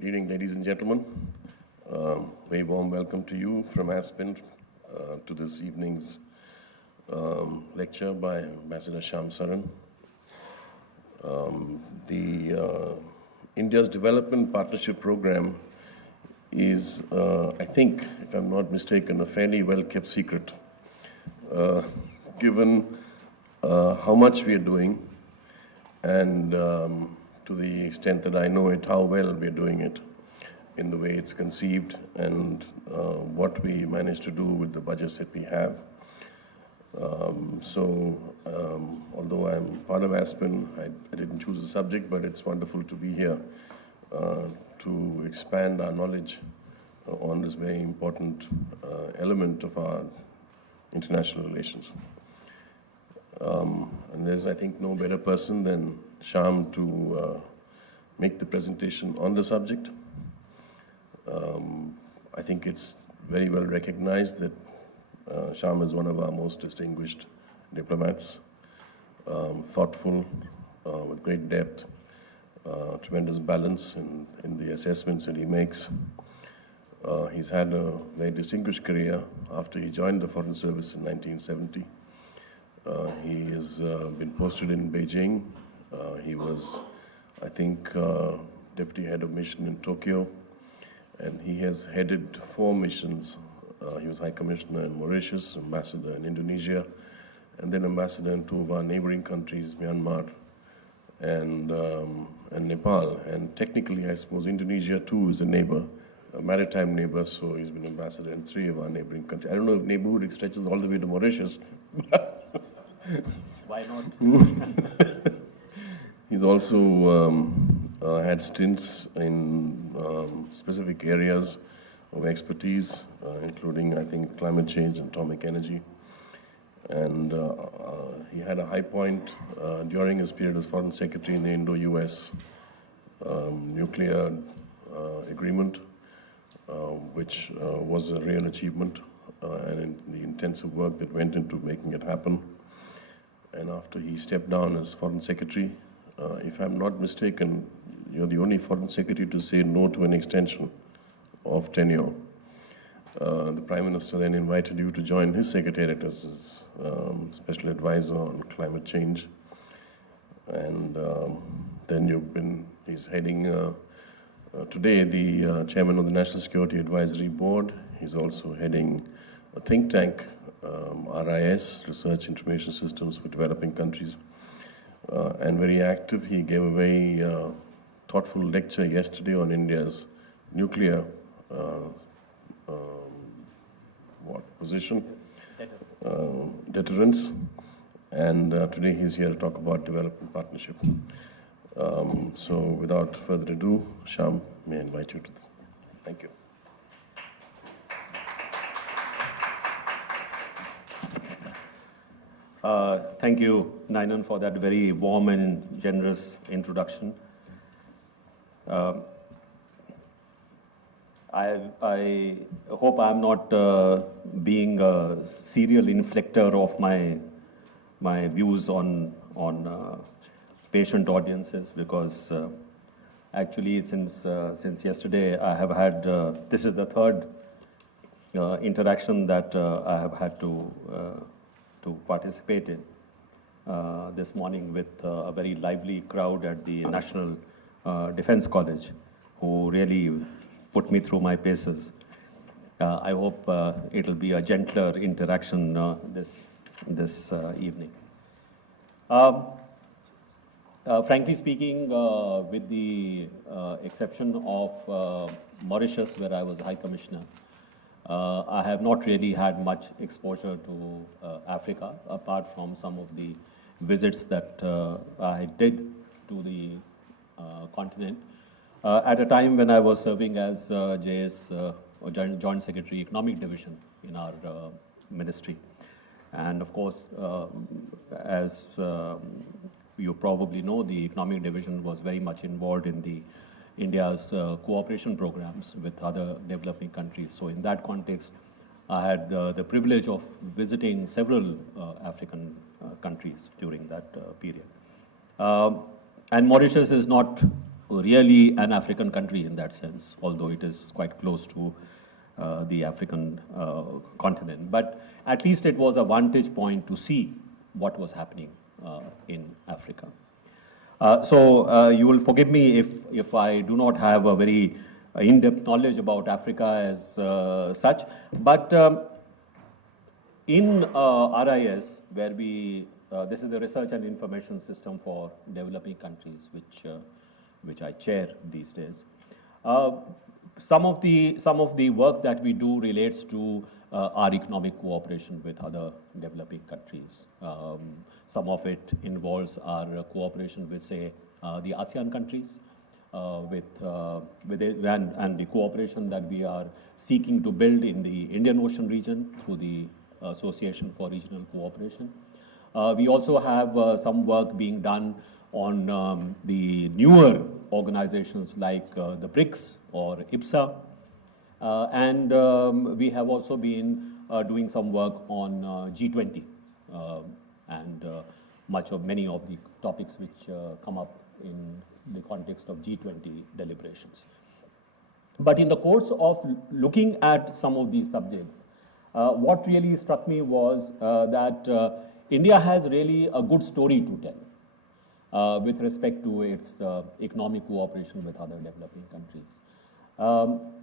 Good evening, ladies and gentlemen. Very warm welcome to you from Aspen to this evening's lecture by Ambassador Shyam Saran. The India's Development Partnership Program is, I think, if I'm not mistaken, a fairly well-kept secret, given how much we are doing and to the extent that I know it, how well we're doing it in the way it's conceived and what we managed to do with the budgets that we have. Although I'm part of Aspen, I didn't choose a subject, but it's wonderful to be here to expand our knowledge on this very important element of our international relations. And there's, I think, no better person than Shyam to make the presentation on the subject. I think it's very well recognized that Shyam is one of our most distinguished diplomats, thoughtful, with great depth, tremendous balance in the assessments that he makes. He's had a very distinguished career after he joined the Foreign Service in 1970. He has been posted in Beijing. He was, I think, deputy head of mission in Tokyo, and he has headed 4 missions. He was High Commissioner in Mauritius, Ambassador in Indonesia, and then Ambassador in 2 of our neighboring countries, Myanmar and Nepal. And technically, I suppose Indonesia too is a neighbor, a maritime neighbor, so he's been Ambassador in 3 of our neighboring countries. I don't know if neighborhood stretches all the way to Mauritius. Why not? He's also had stints in specific areas of expertise, including, I think, climate change and atomic energy. And he had a high point during his period as Foreign Secretary in the Indo-US nuclear agreement, which was a real achievement, and in the intensive work that went into making it happen. And after he stepped down as Foreign Secretary, if I'm not mistaken, you're the only Foreign Secretary to say no to an extension of tenure. The Prime Minister then invited you to join his Secretariat as his Special Advisor on Climate Change. And then he's heading, today, the Chairman of the National Security Advisory Board. He's also heading a think tank, RIS, Research Information Systems for Developing Countries, and very active. He gave a very thoughtful lecture yesterday on India's nuclear position, deterrence, and today he's here to talk about development partnership. So without further ado, Shyam, may I invite you to this. Thank you. Thank you, Nainan, for that very warm and generous introduction. I hope I'm not being a serial inflector of my views on patient audiences, because actually since yesterday I have had this is the 3rd interaction that I have had to participate in this morning with a very lively crowd at the National Defense College, who really put me through my paces. I hope it'll be a gentler interaction this evening. Frankly speaking, with the exception of Mauritius, where I was High Commissioner, I have not really had much exposure to Africa, apart from some of the visits that I did to the continent at a time when I was serving as JS, Joint Secretary Economic Division in our ministry. And of course, as you probably know, the Economic Division was very much involved in India's cooperation programs with other developing countries. So in that context, I had the privilege of visiting several African countries during that period. And Mauritius is not really an African country in that sense, although it is quite close to the African continent. But at least it was a vantage point to see what was happening in Africa. So you will forgive me if I do not have a very in-depth knowledge about Africa as such, but in RIS, where this is the Research and Information System for Developing Countries, which I chair these days. Some of the work that we do relates to our economic cooperation with other developing countries. Some of it involves our cooperation with, say, the ASEAN countries, and the cooperation that we are seeking to build in the Indian Ocean region through the Association for Regional Cooperation. We also have some work being done on the newer organizations like the BRICS or IPSA. And we have also been doing some work on G20 and many of the topics which come up in the context of G20 deliberations. But in the course of looking at some of these subjects, what really struck me was that India has really a good story to tell with respect to its economic cooperation with other developing countries.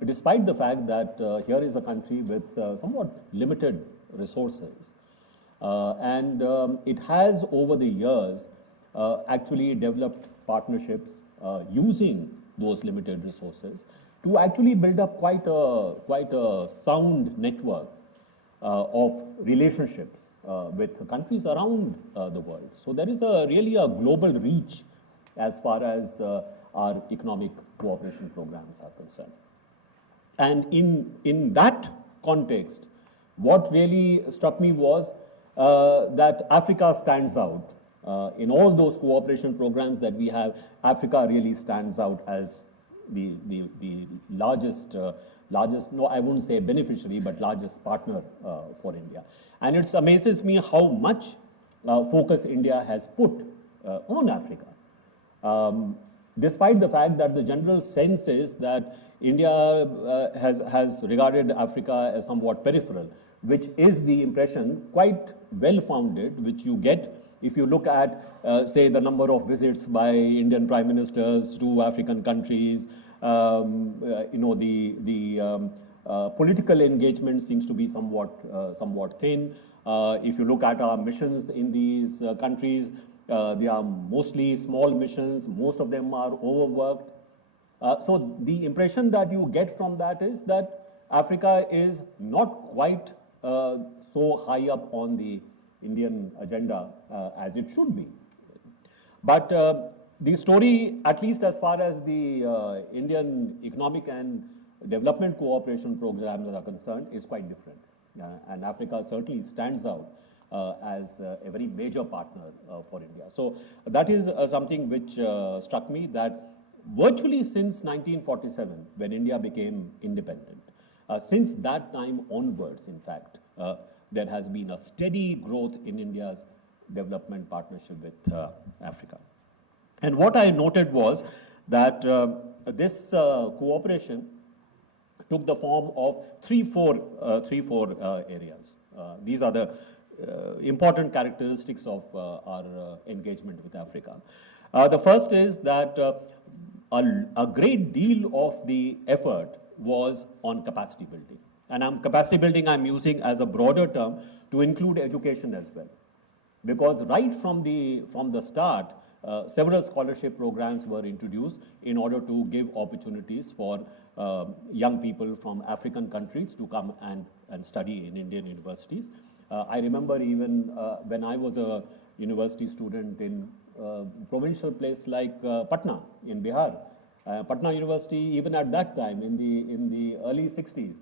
Despite the fact that here is a country with somewhat limited resources, and it has over the years actually developed partnerships using those limited resources to actually build up quite a sound network of relationships with countries around the world. So there is really a global reach as far as our economic cooperation programs are concerned. And in that context, what really struck me was that Africa stands out. In all those cooperation programs that we have, Africa really stands out as the largest, no, I wouldn't say beneficiary, but largest partner for India. And it amazes me how much focus India has put on Africa. Despite the fact that the general sense is that India has regarded Africa as somewhat peripheral, which is the impression, quite well-founded, which you get if you look at, say, the number of visits by Indian prime ministers to African countries. The political engagement seems to be somewhat thin. If you look at our missions in these countries, they are mostly small missions. Most of them are overworked. So the impression that you get from that is that Africa is not quite so high up on the Indian agenda as it should be. But the story, at least as far as the Indian economic and development cooperation programs are concerned, is quite different. And Africa certainly stands out as a very major partner for India. So that is something which struck me, that virtually since 1947, when India became independent, since that time onwards, in fact, there has been a steady growth in India's development partnership with Africa. And what I noted was that this cooperation took the form of three, four areas. These are the important characteristics of our engagement with Africa. The first is that a great deal of the effort was on capacity building. And capacity building I'm using as a broader term to include education as well. Because right from the start, several scholarship programs were introduced in order to give opportunities for young people from African countries to come and study in Indian universities. I remember even when I was a university student in a provincial place like Patna in Bihar. Patna University, even at that time in the early 60s,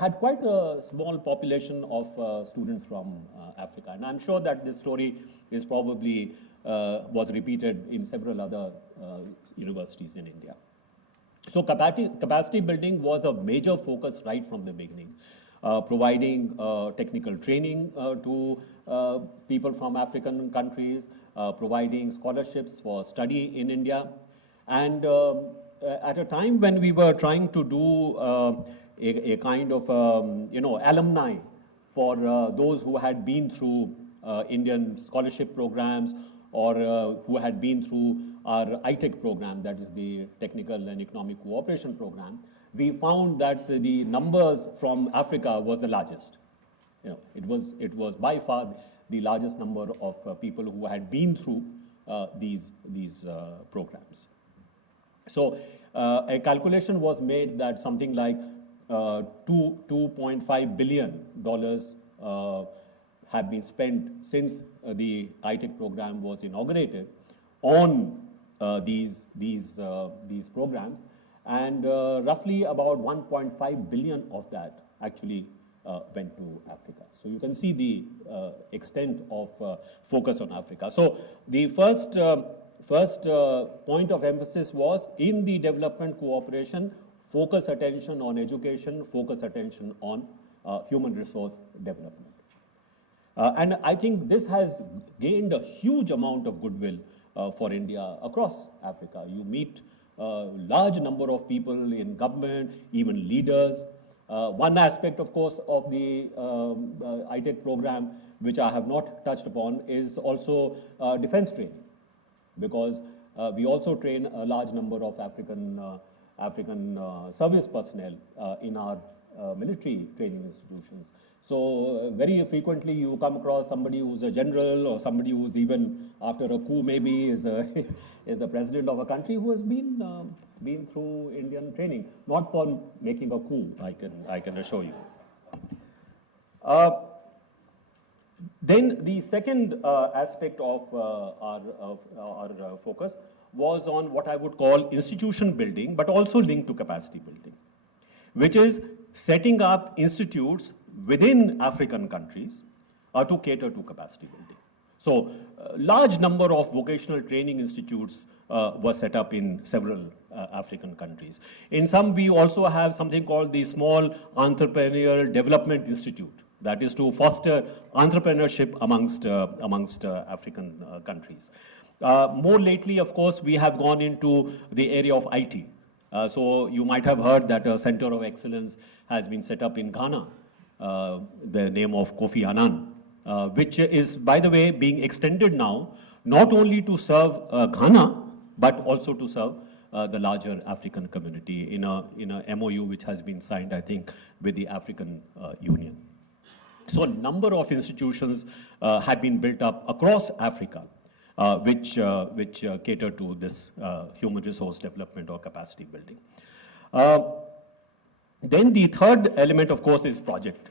had quite a small population of students from Africa. And I'm sure that this story is probably was repeated in several other universities in India. So capacity building was a major focus right from the beginning, providing technical training to people from African countries, providing scholarships for study in India, And at a time when we were trying to do a kind of, alumni for those who had been through Indian scholarship programs or who had been through our ITEC program, that is the Technical and Economic Cooperation Program, we found that the numbers from Africa was the largest. It was by far the largest number of people who had been through these programs. So a calculation was made that something like $2.5 billion have been spent since the ITEC program was inaugurated on these programs, and roughly about 1.5 billion of that actually went to Africa. So you can see the extent of focus on Africa. So the first point of emphasis was in the development cooperation, focus attention on education, focus attention on human resource development. And I think this has gained a huge amount of goodwill for India across Africa. You meet a large number of people in government, even leaders. One aspect, of course, of the ITEC program, which I have not touched upon, is also defense training, because we also train a large number of African service personnel in our military training institutions. So very frequently you come across somebody who's a general or somebody who's even after a coup maybe is the president of a country who has been through Indian training, not for making a coup, I can assure you. Then the second aspect of our focus was on what I would call institution building, but also linked to capacity building, which is setting up institutes within African countries to cater to capacity building. So a large number of vocational training institutes were set up in several African countries. In some, we also have something called the Small Entrepreneurial Development Institute, that is to foster entrepreneurship amongst African countries. More lately, of course, we have gone into the area of IT. So you might have heard that a center of excellence has been set up in Ghana, the name of Kofi Annan, which is, by the way, being extended now, not only to serve Ghana, but also to serve the larger African community in a MOU which has been signed, I think, with the African Union. So a number of institutions had been built up across Africa, which cater to this human resource development or capacity building. Then the third element, of course, is project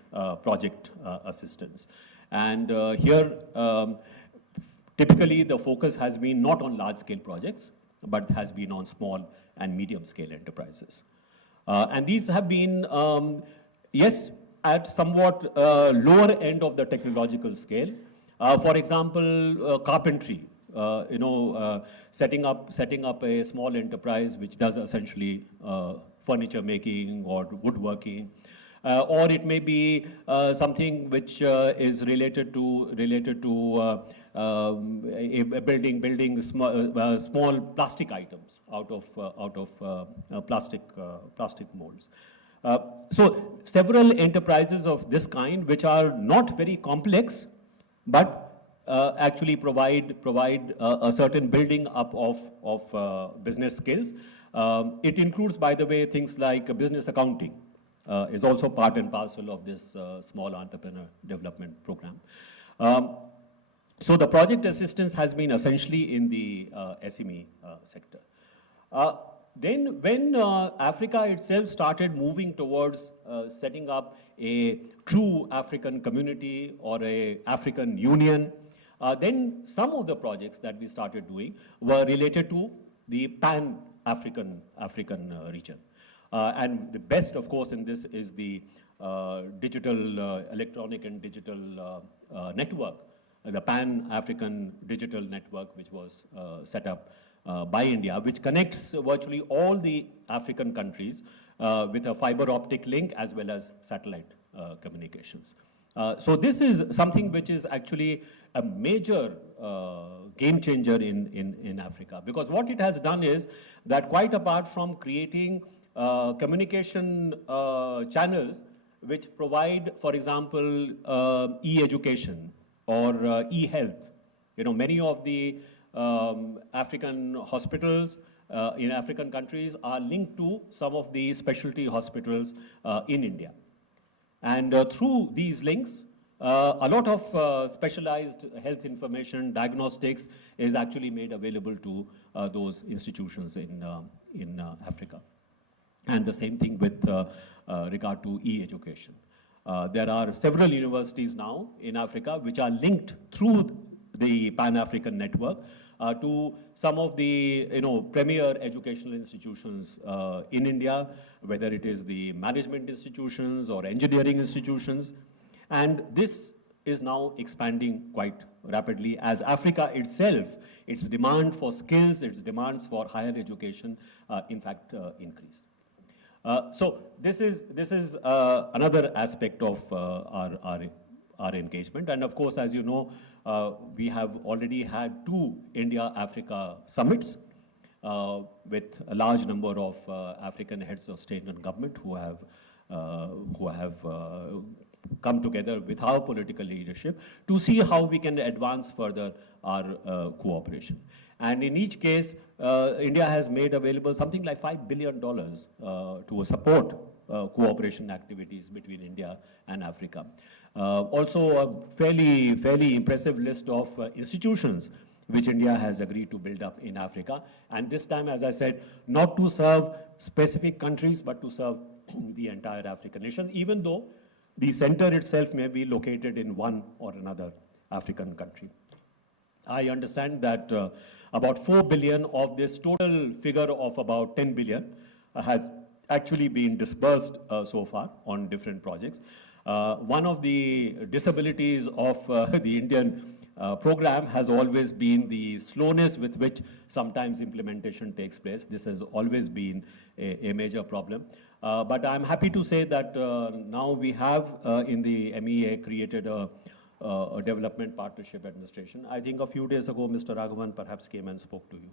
assistance. And here, typically, the focus has been not on large-scale projects, but has been on small and medium-scale enterprises. And these have been, yes, at somewhat lower end of the technological scale. For example, carpentry. Setting up a small enterprise which does essentially furniture making or woodworking, or it may be something which is related to building small plastic items out of plastic molds. So several enterprises of this kind, which are not very complex, but actually provide a certain building up of business skills. It includes, by the way, things like business accounting is also part and parcel of this small entrepreneur development program. So the project assistance has been essentially in the SME sector. Then when Africa itself started moving towards setting up a true African community or a African union, then some of the projects that we started doing were related to the pan-African region. And the best, of course, in this is the digital, electronic and digital network, the Pan-African Digital Network, which was set up by India, which connects virtually all the African countries with a fiber optic link as well as satellite communications. So this is something which is actually a major game changer in Africa, because what it has done is that, quite apart from creating communication channels which provide, for example, e-education or e-health. Many of the African hospitals in African countries are linked to some of the specialty hospitals in India. And through these links, a lot of specialized health information, diagnostics is actually made available to those institutions in Africa. And the same thing with regard to e-education. There are several universities now in Africa which are linked through the Pan-African network to some of the premier educational institutions in India, whether it is the management institutions or engineering institutions. And this is now expanding quite rapidly as Africa itself, its demand for skills, its demands for higher education, in fact, increase. So this is another aspect of our engagement. And of course, as you know, we have already had 2 India-Africa summits with a large number of African heads of state and government who have come together with our political leadership to see how we can advance further our cooperation. And in each case, India has made available something like $5 billion to support cooperation activities between India and Africa. Also, a fairly impressive list of institutions which India has agreed to build up in Africa. And this time, as I said, not to serve specific countries, but to serve the entire African nation, even though the center itself may be located in one or another African country. I understand that about 4 billion of this total figure of about 10 billion has actually been disbursed so far on different projects. One of the disabilities of the Indian program has always been the slowness with which sometimes implementation takes place. This has always been a major problem. But I'm happy to say that now we have in the MEA created a development partnership administration. I think a few days ago, Mr. Raghavan perhaps came and spoke to you.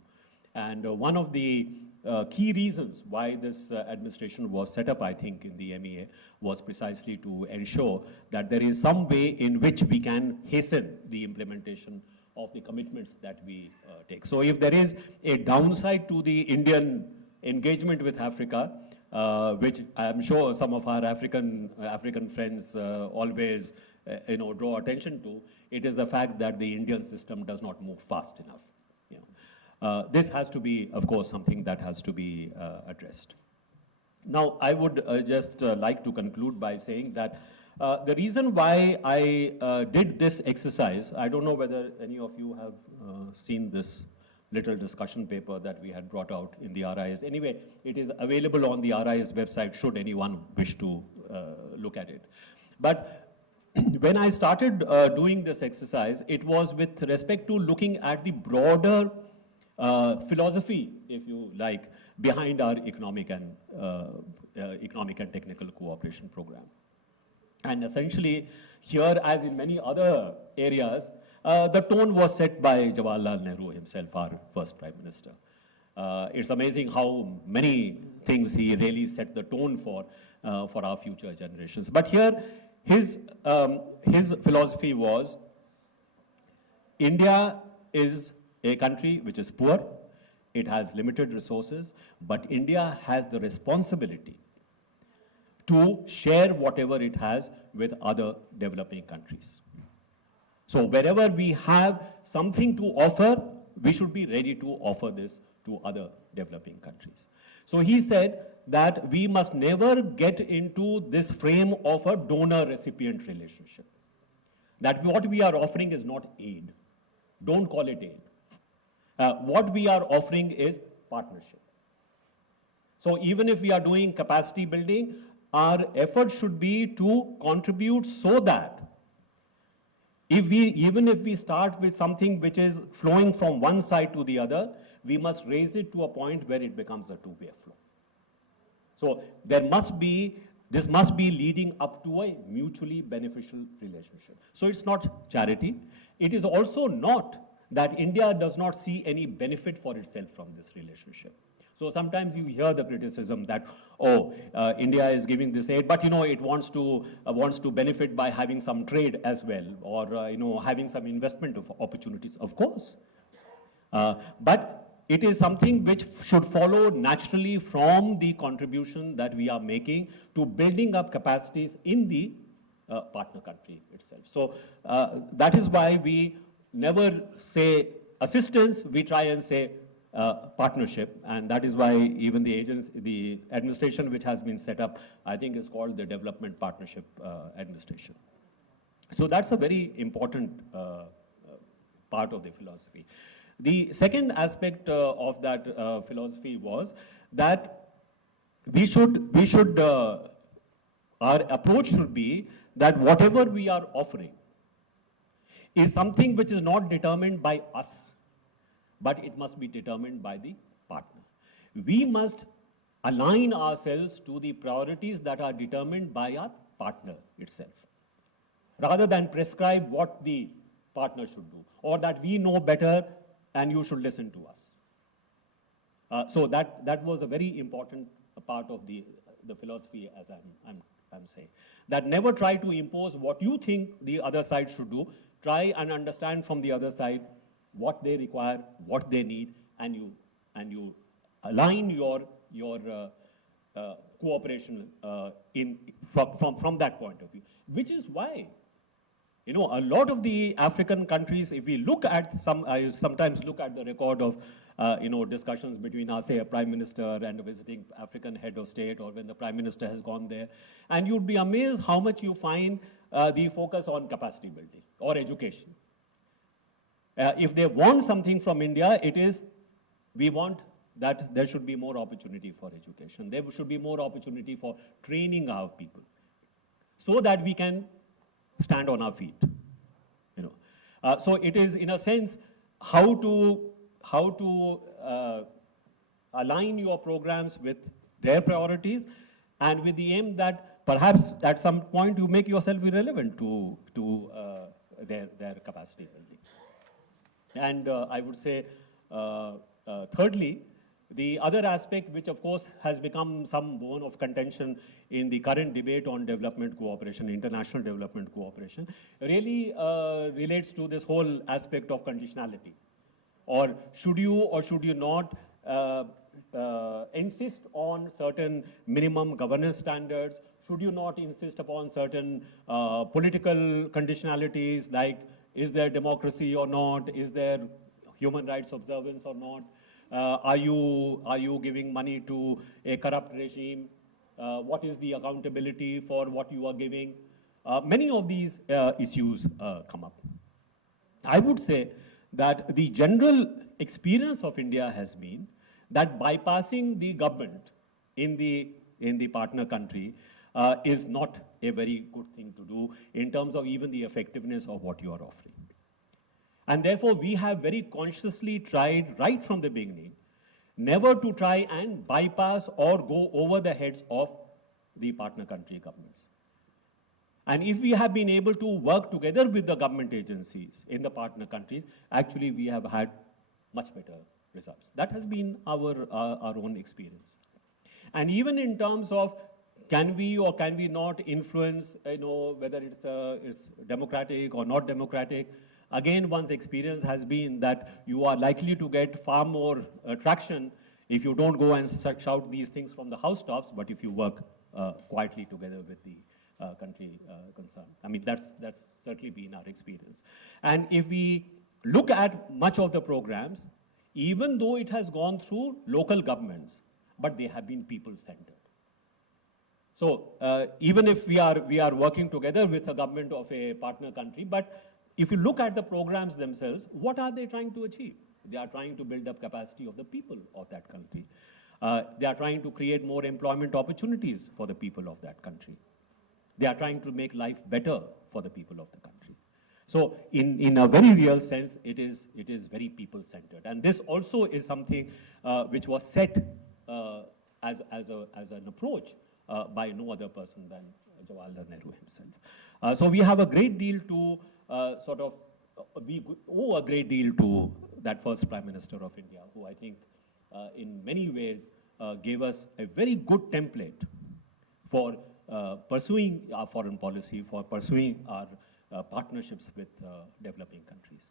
And one of the key reasons why this administration was set up, I think, in the MEA was precisely to ensure that there is some way in which we can hasten the implementation of the commitments that we take. So if there is a downside to the Indian engagement with Africa, which I'm sure some of our African friends always draw attention to, it is the fact that the Indian system does not move fast enough. This has to be, of course, something that has to be addressed. Now, I would just like to conclude by saying that the reason why I did this exercise, I don't know whether any of you have seen this little discussion paper that we had brought out in the RIS. Anyway, it is available on the RIS website should anyone wish to look at it. But when I started doing this exercise, it was with respect to looking at the broader philosophy, if you like, behind our economic and technical cooperation program. And essentially, here, as in many other areas, the tone was set by Jawaharlal Nehru himself, our first Prime Minister. It's amazing how many things he really set the tone for our future generations. But here, his philosophy was, India is a country which is poor, it has limited resources, but India has the responsibility to share whatever it has with other developing countries. So wherever we have something to offer, we should be ready to offer this to other developing countries. So he said that we must never get into this frame of a donor-recipient relationship. That what we are offering is not aid. Don't call it aid. What we are offering is partnership. So even if we are doing capacity building, our effort should be to contribute so that even if we start with something which is flowing from one side to the other, we must raise it to a point where it becomes a two-way flow. So there must be This must be leading up to a mutually beneficial relationship. So it's not charity. It is also not that India does not see any benefit for itself from this relationship. So sometimes you hear the criticism that, oh, India is giving this aid, but it wants to benefit by having some trade as well, or having some investment of opportunities. Of course, but it is something which should follow naturally from the contribution that we are making to building up capacities in the partner country itself. So that is why we never say assistance, we try and say partnership, and that is why even the agency, the administration which has been set up, I think is called the Development Partnership Administration. So that's a very important part of the philosophy. The second aspect of that philosophy was that our approach should be that whatever we are offering is something which is not determined by us, but it must be determined by the partner. We must align ourselves to the priorities that are determined by our partner itself, rather than prescribe what the partner should do, or that we know better and you should listen to us. So that was a very important part of the philosophy, as I'm saying. That never try to impose what you think the other side should do. Try and understand from the other side what they require, what they need, and you align your cooperation from that point of view. Which is why, a lot of the African countries, if we look at I sometimes look at the record of, discussions between, say, a prime minister and a visiting African head of state, or when the prime minister has gone there, and you'd be amazed how much you find the focus on capacity building or education. If they want something from India, it is, we want that there should be more opportunity for education. There should be more opportunity for training our people, so that we can stand on our feet. So it is, in a sense, how to align your programs with their priorities, and with the aim that perhaps at some point you make yourself irrelevant to their capacity building. And I would say, thirdly, the other aspect, which of course has become some bone of contention in the current debate on development cooperation, international development cooperation, really relates to this whole aspect of conditionality. Or should you not insist on certain minimum governance standards? Should you not insist upon certain political conditionalities, like is there democracy or not? Is there human rights observance or not? Are you giving money to a corrupt regime? What is the accountability for what you are giving? Many of these issues come up. I would say that the general experience of India has been that bypassing the government in the partner country is not a very good thing to do in terms of even the effectiveness of what you are offering. And therefore, we have very consciously tried right from the beginning never to try and bypass or go over the heads of the partner country governments. And if we have been able to work together with the government agencies in the partner countries, actually we have had much better results. That has been our own experience. And even in terms of can we or can we not influence, whether it's democratic or not democratic, again, one's experience has been that you are likely to get far more traction if you don't go and shout these things from the housetops, but if you work quietly together with the country concerned. I mean, that's certainly been our experience. And if we look at much of the programs, even though it has gone through local governments, but they have been people-centered. So even if we are working together with a government of a partner country, but if you look at the programs themselves, what are they trying to achieve? They are trying to build up capacity of the people of that country. They are trying to create more employment opportunities for the people of that country. They are trying to make life better for the people of the country. So in a very real sense, it is very people-centered. And this also is something which was set as an approach by no other person than Jawaharlal Nehru himself. So we have a great deal to we owe a great deal to that first Prime Minister of India, who I think in many ways gave us a very good template for pursuing our foreign policy, for pursuing our partnerships with developing countries.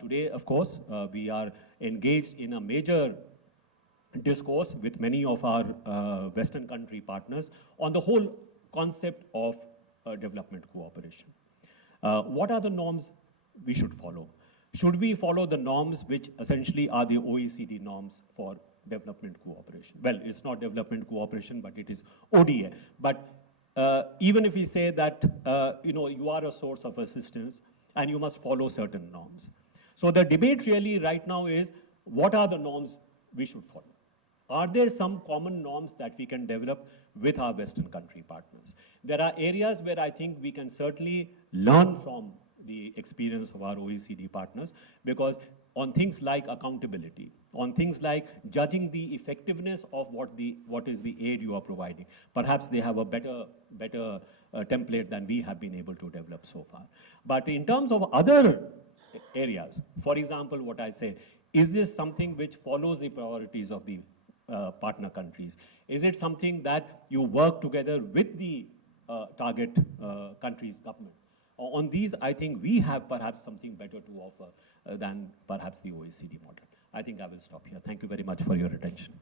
Today, of course, we are engaged in a major discourse with many of our Western country partners on the whole concept of development cooperation. What are the norms we should follow? Should we follow the norms which essentially are the OECD norms for development cooperation? Well, it's not development cooperation, but it is ODA. But even if we say that you are a source of assistance and you must follow certain norms. So the debate really right now is, what are the norms we should follow? Are there some common norms that we can develop with our Western country partners? There are areas where I think we can certainly learn from the experience of our OECD partners, because on things like accountability, on things like judging the effectiveness of what is the aid you are providing, perhaps they have a better template than we have been able to develop so far. But in terms of other areas, for example, what I say, is this something which follows the priorities of the partner countries? Is it something that you work together with the target country's government? On these, I think we have perhaps something better to offer than perhaps the OECD model. I think I will stop here. Thank you very much for your attention.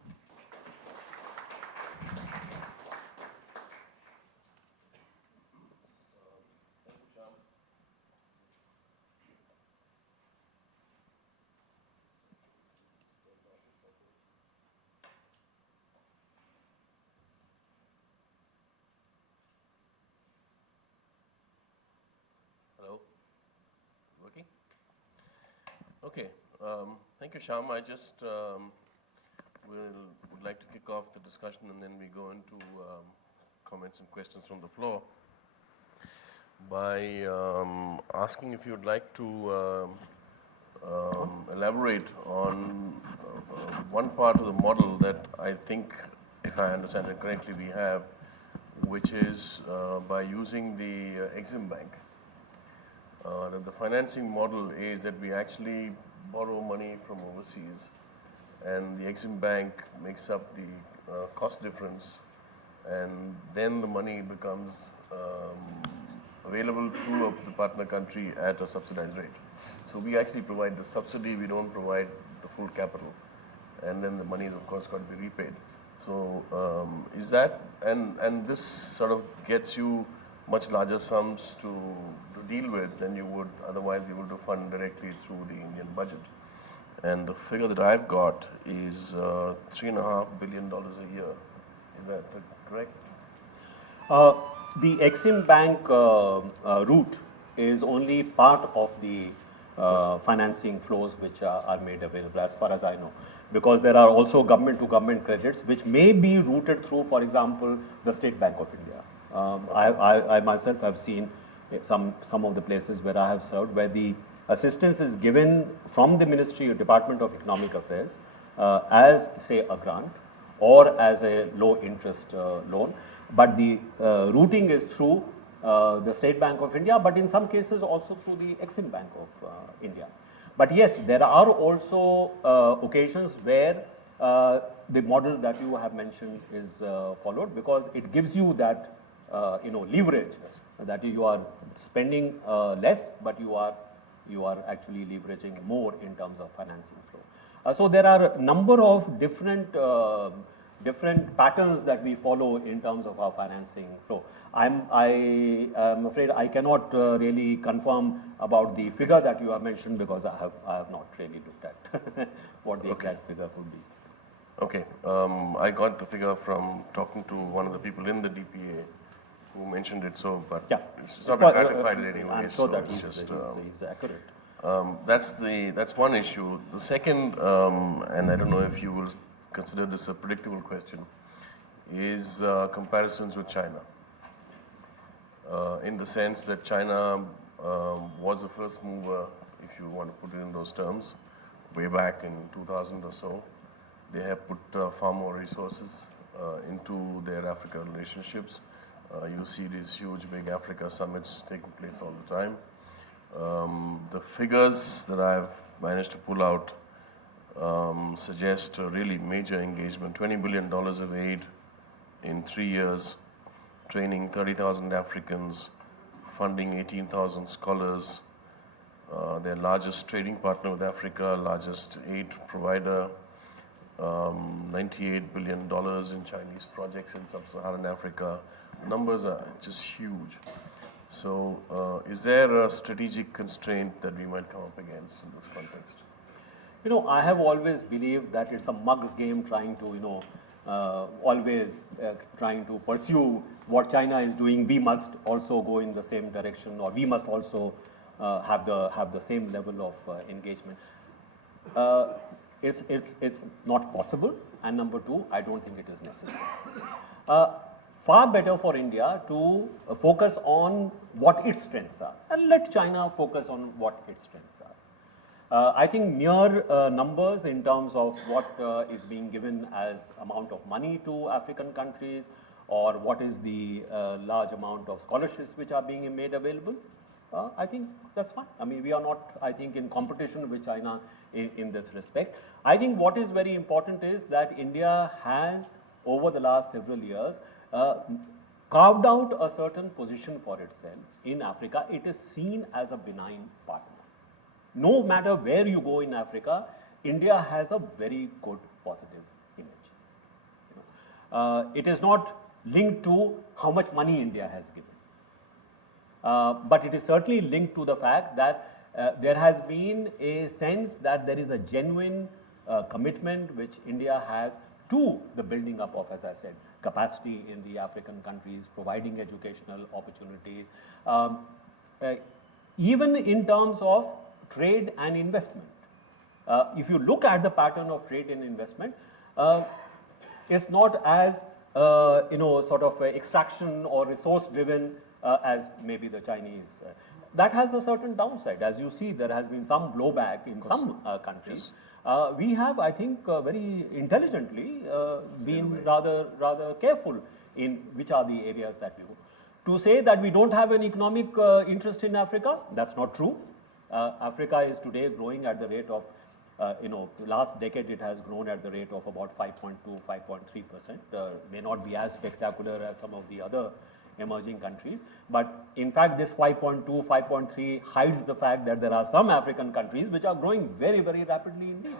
Working? Okay. Thank you, Shyam. I just would like to kick off the discussion, and then we go into comments and questions from the floor by asking if you'd like to elaborate on one part of the model that I think, if I understand it correctly, we have, which is by using the Exim Bank. That the financing model is that we actually borrow money from overseas, and the Exim Bank makes up the cost difference, and then the money becomes available to the partner country at a subsidized rate. So we actually provide the subsidy, we don't provide the full capital, and then the money is of course got to be repaid. So is that, and this sort of gets you much larger sums to deal with than you would otherwise be able to fund directly through the Indian budget. And the figure that I've got is $3.5 billion a year. Is that correct? The Exim Bank route is only part of the financing flows which are made available, as far as I know. Because there are also government-to-government credits which may be routed through, for example, the State Bank of India. I myself have seen some of the places where I have served, where the assistance is given from the Ministry or Department of Economic Affairs as, say, a grant or as a low-interest loan. But the routing is through the State Bank of India, but in some cases also through the Exim Bank of India. But yes, there are also occasions where the model that you have mentioned is followed, because it gives you that leverage, that you are spending less, but you are actually leveraging more in terms of financing flow. So there are a number of different patterns that we follow in terms of our financing flow. I am afraid I cannot really confirm about the figure that you have mentioned, because I have not really looked at what the exact figure could be. Okay, I got the figure from talking to one of the people in the DPA who mentioned it, so, but yeah, it's not been ratified in any way. I'm sure that is accurate. That's one issue. The second, and I don't know if you will consider this a predictable question, is comparisons with China. In the sense that China was the first mover, if you want to put it in those terms, way back in 2000 or so. They have put far more resources into their Africa relationships. You see these huge big Africa summits taking place all the time. The figures that I've managed to pull out suggest a really major engagement, $20 billion of aid in 3 years, training 30,000 Africans, funding 18,000 scholars, their largest trading partner with Africa, largest aid provider, $98 billion in Chinese projects in sub-Saharan Africa. The numbers are just huge. So is there a strategic constraint that we might come up against in this context? You know, I have always believed that it's a mug's game trying to, always trying to pursue what China is doing. We must also go in the same direction, or we must also have the same level of engagement. It's not possible, and number two, I don't think it is necessary. Far better for India to focus on what its strengths are, and let China focus on what its strengths are. I think mere numbers in terms of what is being given as amount of money to African countries, or what is the large amount of scholarships which are being made available, I think that's fine. I mean, we are not, I think, in competition with China in this respect. I think what is very important is that India has, over the last several years, carved out a certain position for itself in Africa. It is seen as a benign partner. No matter where you go in Africa, India has a very good positive image. It is not linked to how much money India has given. But it is certainly linked to the fact that there has been a sense that there is a genuine commitment which India has to the building up of, as I said, capacity in the African countries, providing educational opportunities, even in terms of trade and investment. If you look at the pattern of trade and investment, it's not as sort of extraction or resource driven as maybe the Chinese. That has a certain downside. As you see, there has been some blowback in some countries. Yes. We have, I think, very intelligently been rather careful in which are the areas that we go. To say that we don't have an economic interest in Africa, that's not true. Africa is today growing at the rate of, last decade it has grown at the rate of about 5.2, 5.3%. May not be as spectacular as some of the other emerging countries, but in fact this 5.2, 5.3 hides the fact that there are some African countries which are growing very, very rapidly indeed.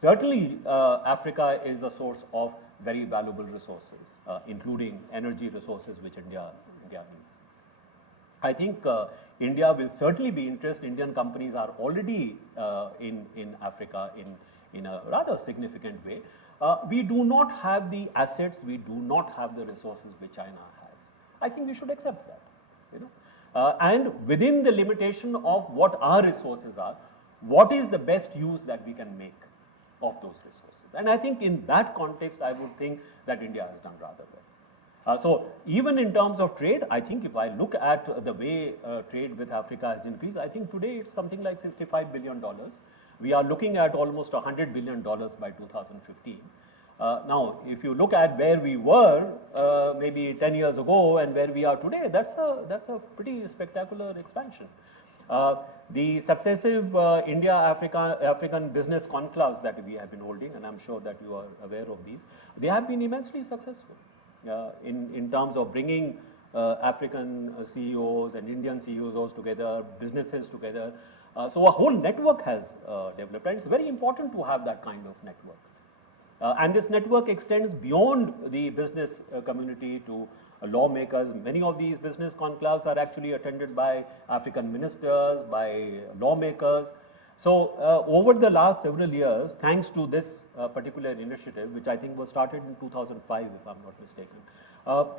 Certainly Africa is a source of very valuable resources, including energy resources which India needs. I think India will certainly be interested. Indian companies are already in Africa in a rather significant way. We do not have the assets, we do not have the resources which China has. I think we should accept that. And within the limitation of what our resources are, what is the best use that we can make of those resources? And I think in that context, I would think that India has done rather well. So even in terms of trade, I think if I look at the way trade with Africa has increased, I think today it's something like $65 billion. We are looking at almost $100 billion by 2015. Now, if you look at where we were maybe 10 years ago and where we are today, that's a pretty spectacular expansion. The successive India-African business conclaves that we have been holding, and I'm sure that you are aware of these, they have been immensely successful in terms of bringing African CEOs and Indian CEOs together, businesses together. So a whole network has developed, and it's very important to have that kind of network. And this network extends beyond the business community to lawmakers. Many of these business conclaves are actually attended by African ministers, by lawmakers. So over the last several years, thanks to this particular initiative, which I think was started in 2005, if I'm not mistaken,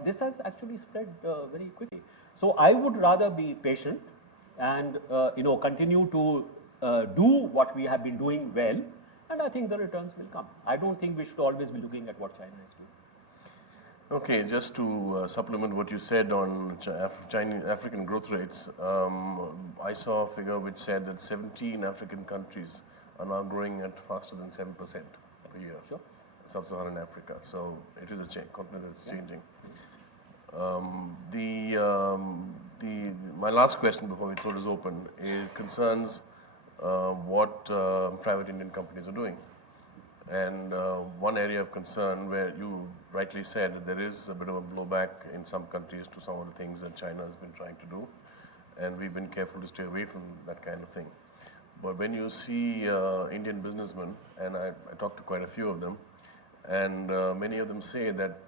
this has actually spread very quickly. So I would rather be patient and continue to do what we have been doing well, and I think the returns will come. I don't think we should always be looking at what China is doing. Okay, just to supplement what you said on African growth rates, I saw a figure which said that 17 African countries are now growing at faster than 7% per year. Sure. sub-Saharan Africa. So it is a continent that's changing. My last question before we throw this open concerns what private Indian companies are doing. And one area of concern where you rightly said that there is a bit of a blowback in some countries to some of the things that China has been trying to do. And we've been careful to stay away from that kind of thing. But when you see Indian businessmen, and I talked to quite a few of them, and many of them say that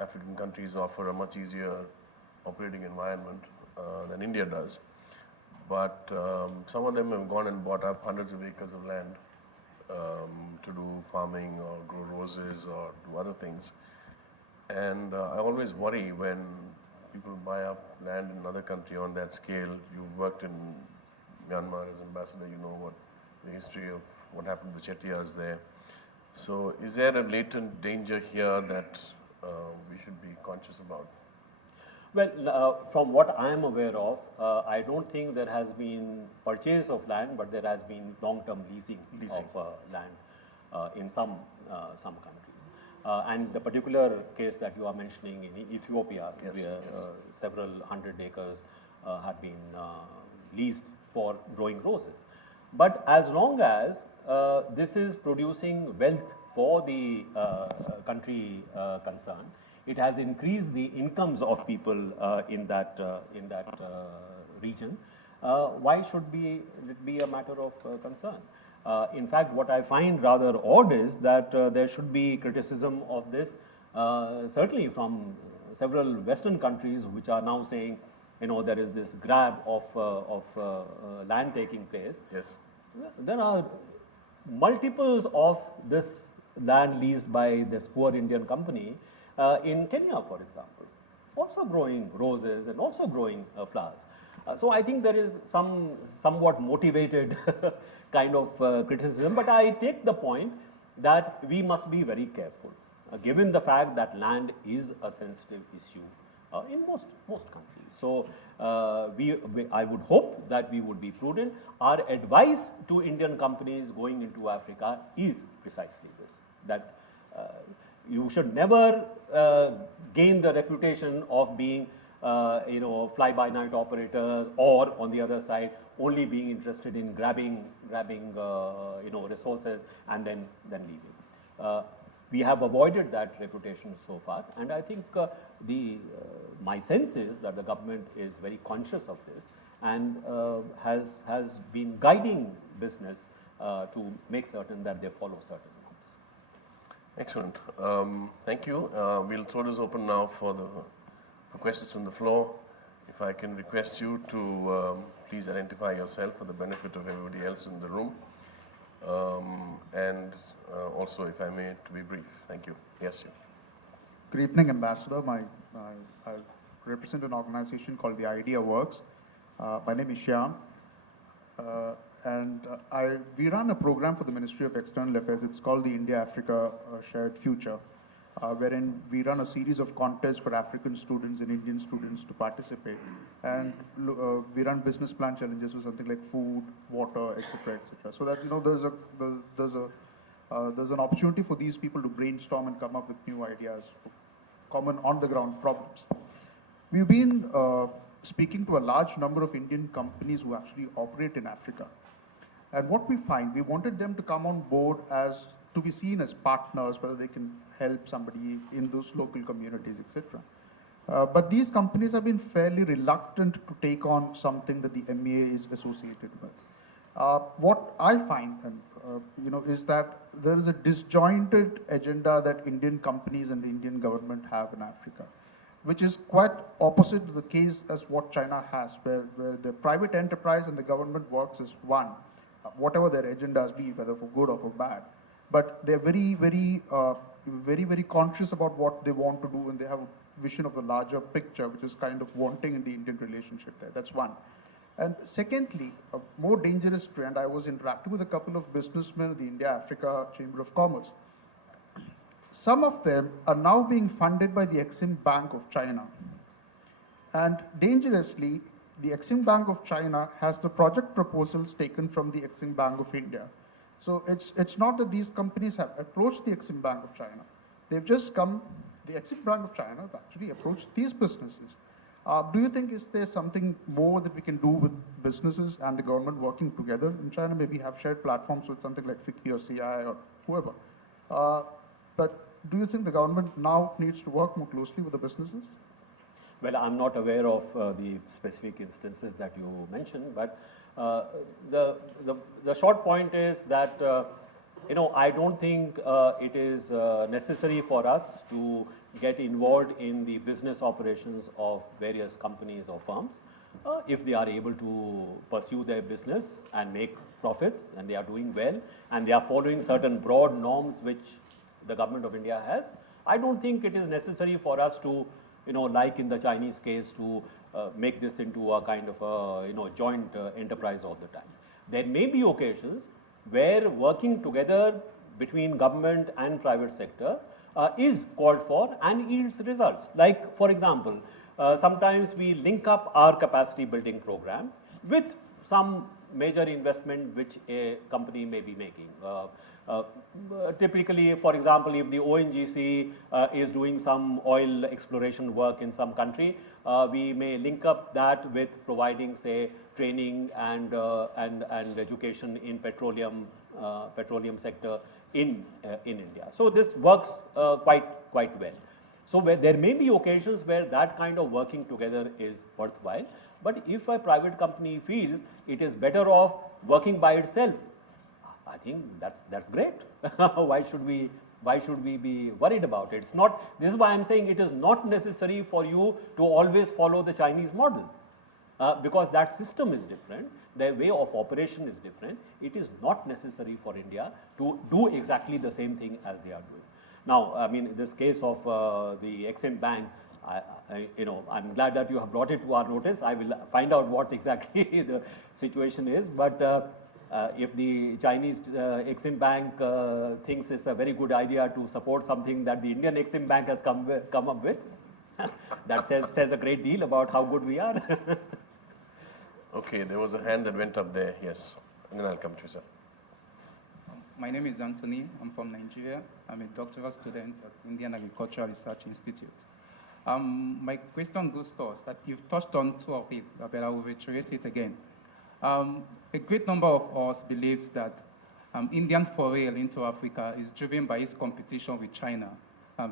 African countries offer a much easier operating environment than India does. But some of them have gone and bought up hundreds of acres of land to do farming or grow roses or do other things. And I always worry when people buy up land in another country on that scale. You worked in Myanmar as ambassador, you know what the history of what happened to the Chettiars there. So is there a latent danger here that we should be conscious about? Well, from what I am aware of, I don't think there has been purchase of land, but there has been long-term leasing of land in some countries. And the particular case that you are mentioning in Ethiopia, where several hundred acres have been leased for growing roses. But as long as this is producing wealth for the country concerned, it has increased the incomes of people in that region. Why should it be a matter of concern? In fact, what I find rather odd is that there should be criticism of this, certainly from several Western countries, which are now saying, there is this grab of land taking place. Yes. There are multiples of this land leased by this poor Indian company in Kenya, for example, also growing roses and also growing flowers. So I think there is somewhat motivated kind of criticism, but I take the point that we must be very careful, given the fact that land is a sensitive issue in most countries. So I would hope that we would be prudent. Our advice to Indian companies going into Africa is precisely this, that you should never gain the reputation of being fly-by-night operators, or on the other side only being interested in grabbing resources and then leaving. We have avoided that reputation so far, and I think my sense is that the government is very conscious of this and has been guiding business to make certain that they follow certain norms. Excellent. Thank you. We'll throw this open now for questions from the floor. If I can request you to please identify yourself for the benefit of everybody else in the room. And also, if I may, to be brief. Thank you. Yes, Jim. Good evening, Ambassador. I represent an organization called the Idea Works. My name is Shyam. We run a program for the Ministry of External Affairs. It's called the India-Africa Shared Future, wherein we run a series of contests for African students and Indian students to participate. And we run business plan challenges for something like food, water, etc., etc. So that there's an opportunity for these people to brainstorm and come up with new ideas, common on-the-ground problems. We've been speaking to a large number of Indian companies who actually operate in Africa. And what we find, we wanted them to come on board to be seen as partners, whether they can help somebody in those local communities, etc. But these companies have been fairly reluctant to take on something that the MEA is associated with. What I find, is that there is a disjointed agenda that Indian companies and the Indian government have in Africa, which is quite opposite to the case as what China has, where the private enterprise and the government works as one, whatever their agendas be, whether for good or for bad. But they're very, very conscious about what they want to do, and they have a vision of the larger picture, which is kind of wanting in the Indian relationship there. That's one. And secondly, a more dangerous trend, I was interacting with a couple of businessmen at the India-Africa Chamber of Commerce. Some of them are now being funded by the Exim Bank of China. And dangerously, the Exim Bank of China has the project proposals taken from the Exim Bank of India. So it's not that these companies have approached the Exim Bank of China. They've just come, the Exim Bank of China have actually approached these businesses. Do you think is there something more that we can do with businesses and the government working together in China? Maybe have shared platforms with something like FICCI or CI or whoever. But do you think the government now needs to work more closely with the businesses? Well, I'm not aware of the specific instances that you mentioned, but the short point is that I don't think it is necessary for us to get involved in the business operations of various companies or firms. If they are able to pursue their business and make profits, and they are doing well, and they are following certain broad norms which the government of India has, I don't think it is necessary for us to, like in the Chinese case, to make this into a kind of a, joint enterprise all the time. There may be occasions where working together between government and private sector is called for and yields results. Like, for example, sometimes we link up our capacity building program with some major investment which a company may be making. Typically, for example, if the ONGC is doing some oil exploration work in some country, we may link up that with providing, say, training and education in petroleum sector in India. So this works quite well. So there may be occasions where that kind of working together is worthwhile. But if a private company feels it is better off working by itself, I think that's great. Why should we be worried about it? It's not. This is why I'm saying it is not necessary for you to always follow the Chinese model, because that system is different. Their way of operation is different. It is not necessary for India to do exactly the same thing as they are doing. Now, I mean, in this case of the Exim Bank, I'm glad that you have brought it to our notice. I will find out what exactly the situation is. But if the Chinese Exim Bank thinks it's a very good idea to support something that the Indian Exim Bank has come up with, that says a great deal about how good we are. Okay, there was a hand that went up there, yes. And then I'll come to you, sir. My name is Anthony. I'm from Nigeria. I'm a doctoral student at Indian Agricultural Research Institute. My question goes to us that you've touched on two of it, but I will reiterate it again. A great number of us believes that Indian foray into Africa is driven by its competition with China,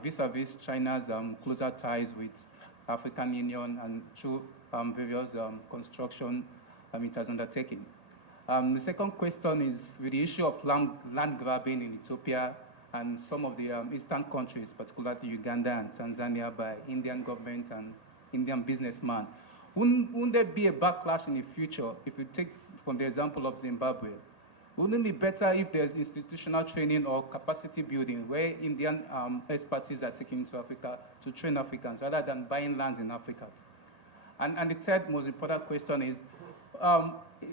vis-a-vis China's closer ties with African Union and through various construction it has undertaken. The second question is with the issue of land grabbing in Ethiopia and some of the eastern countries, particularly Uganda and Tanzania, by Indian government and Indian businessmen. Wouldn't there be a backlash in the future if you take from the example of Zimbabwe? Wouldn't it be better if there's institutional training or capacity building where Indian expertise are taken to Africa to train Africans rather than buying lands in Africa? And the third most important question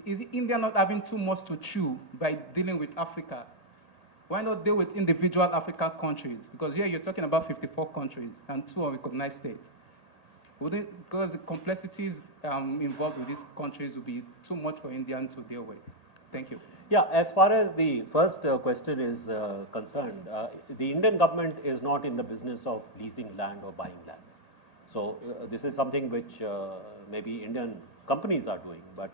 is India not having too much to chew by dealing with Africa? Why not deal with individual African countries? Because here you're talking about 54 countries and 2 unrecognized states. Because the complexities involved with these countries would be too much for India to deal with. Thank you. Yeah, as far as the first question is concerned, the Indian government is not in the business of leasing land or buying land. So this is something which maybe Indian companies are doing, but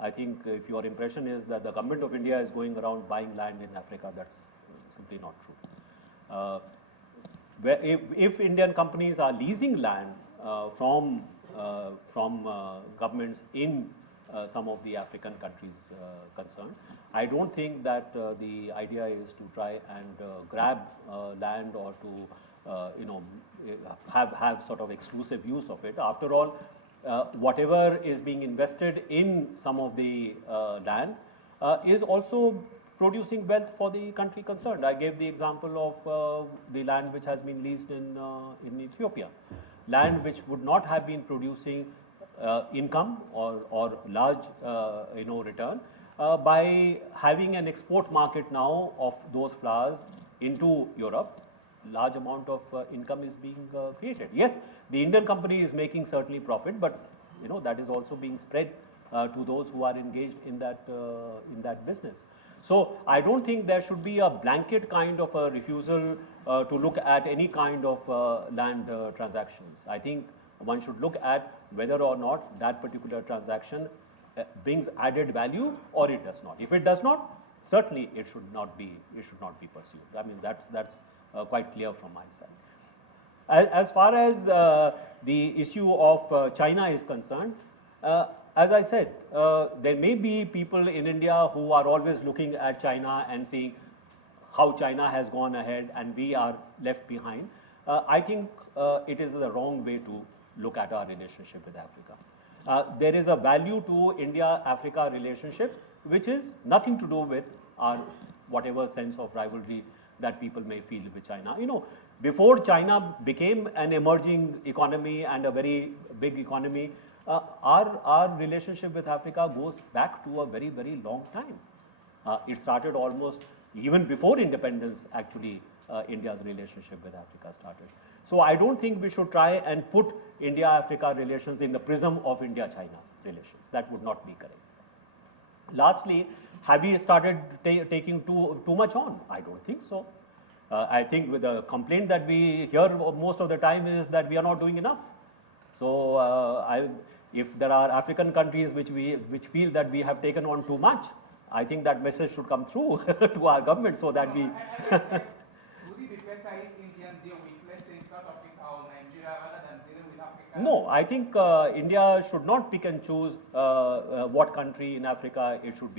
I think if your impression is that the government of India is going around buying land in Africa, that's simply not true. If Indian companies are leasing land from governments in some of the African countries concerned, I don't think that the idea is to try and grab land or to have sort of exclusive use of it. After all, whatever is being invested in some of the land is also producing wealth for the country concerned. I gave the example of the land which has been leased in Ethiopia, land which would not have been producing income or large return by having an export market now of those flowers into Europe. Large amount of income is being created. Yes, the Indian company is making certainly profit, but that is also being spread to those who are engaged in that business. So I don't think there should be a blanket kind of a refusal to look at any kind of land transactions. I think one should look at whether or not that particular transaction brings added value or it does not. If it does not, certainly it should not be pursued. I mean, that's quite clear from my side. As far as the issue of China is concerned, as I said, there may be people in India who are always looking at China and seeing how China has gone ahead and we are left behind. I think it is the wrong way to look at our relationship with Africa. There is a value to India-Africa relationship which is nothing to do with our whatever sense of rivalry that people may feel with China. You know, before China became an emerging economy and a very big economy, our relationship with Africa goes back to a very, very long time. It started almost even before independence, actually, India's relationship with Africa started. So I don't think we should try and put India-Africa relations in the prism of India-China relations. That would not be correct. Lastly, have we started taking too much on? I don't think so. I think with the complaint that we hear most of the time is that we are not doing enough. So if there are African countries which feel that we have taken on too much, I think that message should come through to our government so that we. Would it be better if India deal with, let's say, South Africa or Nigeria rather than dealing with Africa? No, I think India should not pick and choose what country in Africa it should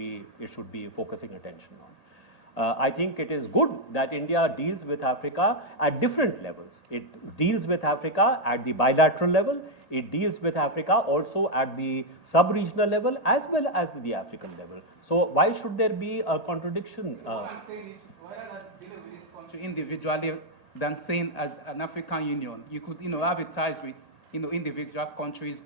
be focusing attention on. I think it is good that India deals with Africa at different levels. It deals with Africa at the bilateral level. It deals with Africa also at the sub-regional level as well as the African level. So why should there be a contradiction? What I'm saying is, rather than dealing with this country individually than saying as an African Union, you could, have a ties with, individual countries.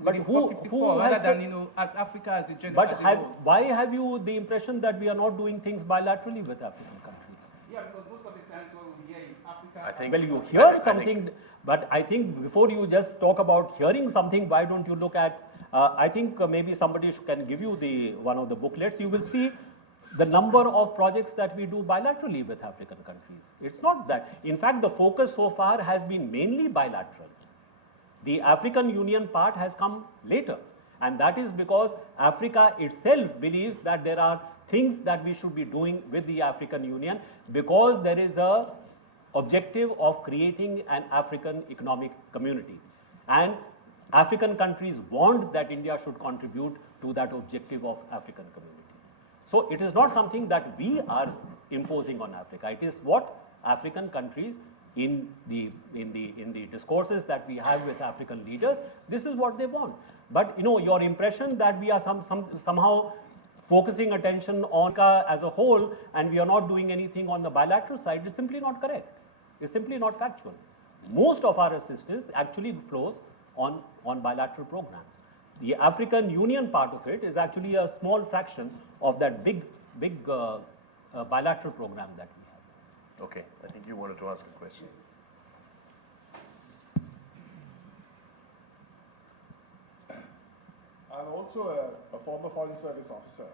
But who rather has than, as Africa as a general. But why have you the impression that we are not doing things bilaterally with African countries? Yeah, because most of the times what we hear is Africa. I think, well, you hear something, but I think before you just talk about hearing something, why don't you look at, I think maybe somebody can give you one of the booklets. You will see the number of projects that we do bilaterally with African countries. It's not that. In fact, the focus so far has been mainly bilateral. The African Union part has come later, and that is because Africa itself believes that there are things that we should be doing with the African Union because there is a objective of creating an African economic community, and African countries want that India should contribute to that objective of African community. So it is not something that we are imposing on Africa. It is what African countries in the discourses that we have with African leaders, this is what they want. But your impression that we are somehow focusing attention on Africa as a whole and we are not doing anything on the bilateral side is simply not correct. It's simply not factual. Most of our assistance actually flows on bilateral programs. The African Union part of it is actually a small fraction of that big bilateral program that we have. Okay, I think you wanted to ask a question. I'm also a former Foreign Service officer,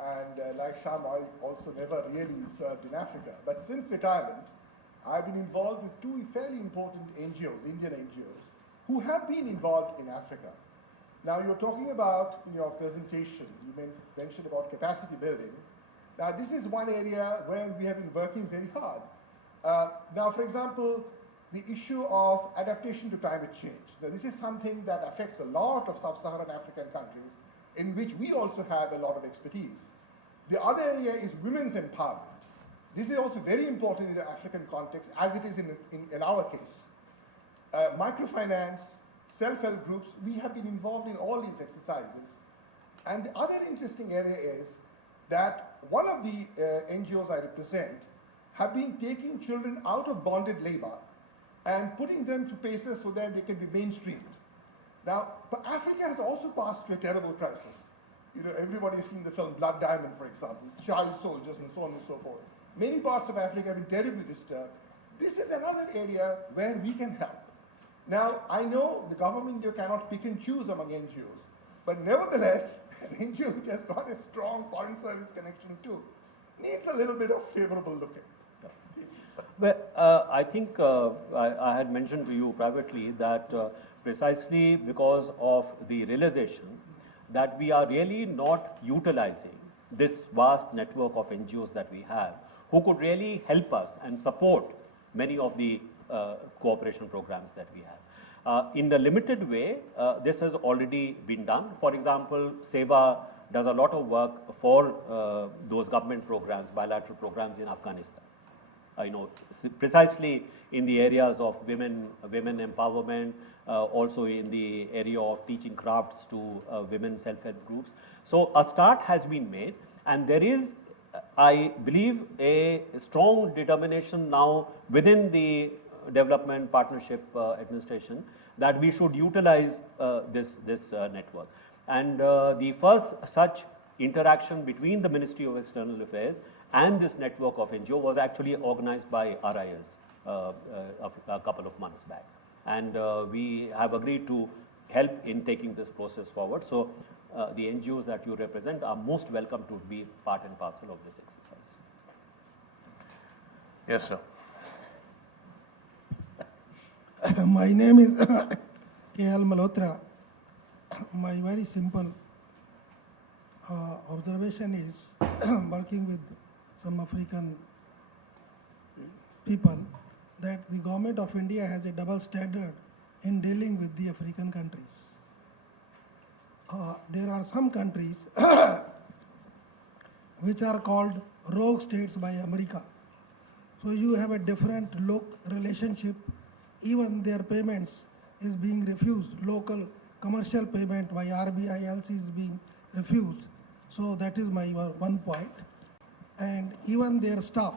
and like Sham, I also never really served in Africa. But since retirement, I've been involved with two fairly important NGOs, Indian NGOs, who have been involved in Africa. Now, you're talking about, in your presentation, you mentioned about capacity building. Now, this is one area where we have been working very hard. Now, for example, the issue of adaptation to climate change. Now, this is something that affects a lot of sub-Saharan African countries, in which we also have a lot of expertise. The other area is women's empowerment. This is also very important in the African context, as it is in our case. Microfinance, self-help groups, we have been involved in all these exercises. And the other interesting area is that one of the NGOs I represent have been taking children out of bonded labor and putting them through paces so that they can be mainstreamed. Now, but Africa has also passed through a terrible crisis. Everybody has seen the film Blood Diamond, for example, child soldiers and so on and so forth. Many parts of Africa have been terribly disturbed. This is another area where we can help. Now, I know the government cannot pick and choose among NGOs, but nevertheless, an NGO which has got a strong foreign service connection too, needs a little bit of favorable looking. Well, I think I had mentioned to you privately that precisely because of the realization that we are really not utilizing this vast network of NGOs that we have, who could really help us and support many of the cooperation programs that we have. In a limited way, this has already been done. For example, SEVA does a lot of work for those government programs, bilateral programs in Afghanistan. Precisely in the areas of women empowerment, also in the area of teaching crafts to women self-help groups. So a start has been made, and there is, I believe, a strong determination now within the Development Partnership Administration that we should utilize this network. And the first such interaction between the Ministry of External Affairs and this network of NGO was actually organized by RIS a couple of months back. And we have agreed to help in taking this process forward. So the NGOs that you represent are most welcome to be part and parcel of this exercise. Yes, sir. My name is K.L. Malhotra. My very simple observation is working with some African people that the government of India has a double standard in dealing with the African countries. There are some countries which are called rogue states by America. So you have a different relationship. Even their payments is being refused. Local commercial payment by RBI LC is being refused. So that is my one point. And even their staff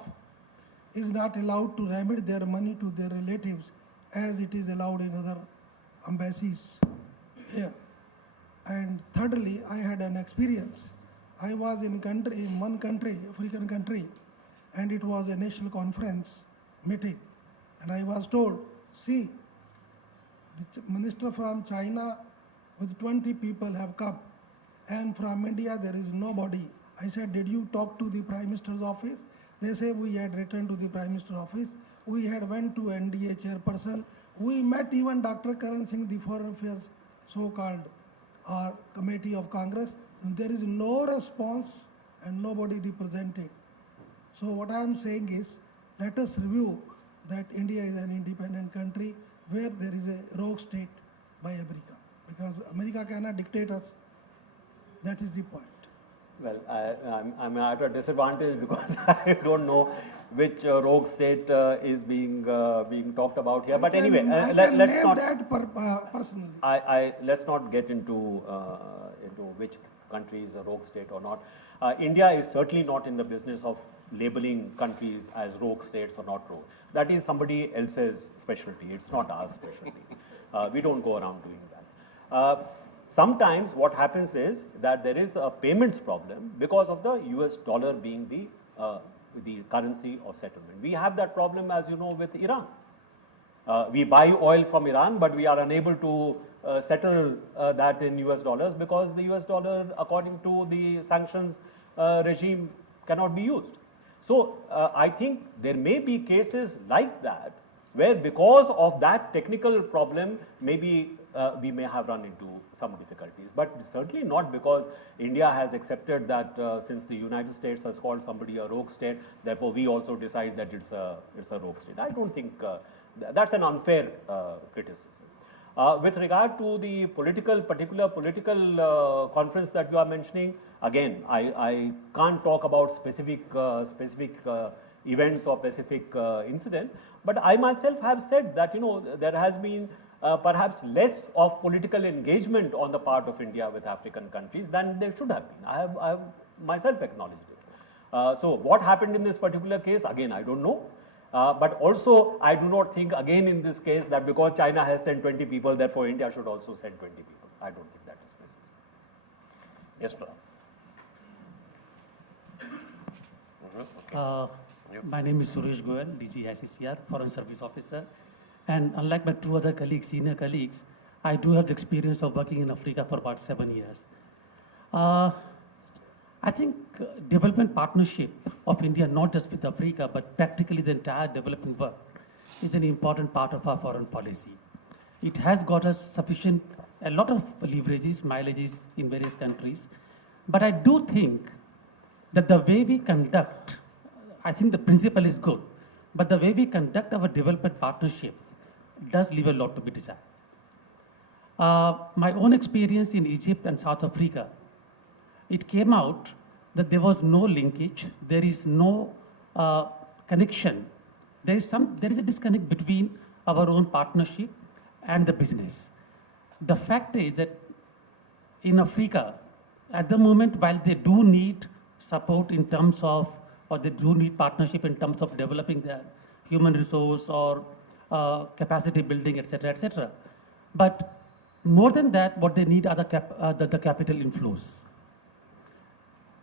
is not allowed to remit their money to their relatives as it is allowed in other embassies here. And thirdly, I had an experience. I was in one country, African country, and it was a national conference meeting. And I was told, see, the minister from China with 20 people have come, and from India there is nobody. I said, did you talk to the Prime Minister's office? They say we had returned to the Prime Minister's office. We had went to NDA chairperson. We met even Dr. Karan Singh, the Foreign Affairs so-called committee of Congress. There is no response and nobody represented. So what I am saying is, let us review that India is an independent country where there is a rogue state by America. Because America cannot dictate us. That is the point. Well, I'm at a disadvantage because I don't know which rogue state is being talked about here. But anyway, let's not. Personally. Let's not get into which country is a rogue state or not. India is certainly not in the business of labeling countries as rogue states or not rogue. That is somebody else's specialty. It's not our specialty. We don't go around doing that. Sometimes what happens is that there is a payments problem because of the US dollar being the currency of settlement. We have that problem, as you know, with Iran. We buy oil from Iran, but we are unable to settle that in US dollars because the US dollar, according to the sanctions regime, cannot be used. So I think there may be cases like that where because of that technical problem, maybe we may have run into some difficulties, but certainly not because India has accepted that since the United States has called somebody a rogue state, therefore we also decide that it's a rogue state. I don't think that's an unfair criticism. With regard to the particular political conference that you are mentioning, again, I can't talk about specific events or specific incident, but I myself have said that there has been perhaps less of political engagement on the part of India with African countries than there should have been. I have myself acknowledged it. So what happened in this particular case, again, I don't know. But also, I do not think again in this case that because China has sent 20 people, therefore India should also send 20 people. I don't think that is necessary. Yes, ma'am. My name is Suresh Goel, DG ICCR, Foreign Service Officer. And unlike my two other colleagues, senior colleagues, I do have the experience of working in Africa for about 7 years. Uh, I think development partnership of India, not just with Africa, but practically the entire developing world, is an important part of our foreign policy. It has got us a lot of leverages, mileages in various countries. But I do think that the way we conduct, I think the principle is good, but the way we conduct our development partnership does leave a lot to be desired. My own experience in Egypt and South Africa, it came out that there was no linkage, there is no connection. There is a disconnect between our own partnership and the business. The fact is that in Africa, at the moment, while they do need support in terms of, or they do need partnership in terms of developing their human resource or capacity building, etc., but more than that, what they need are the capital inflows.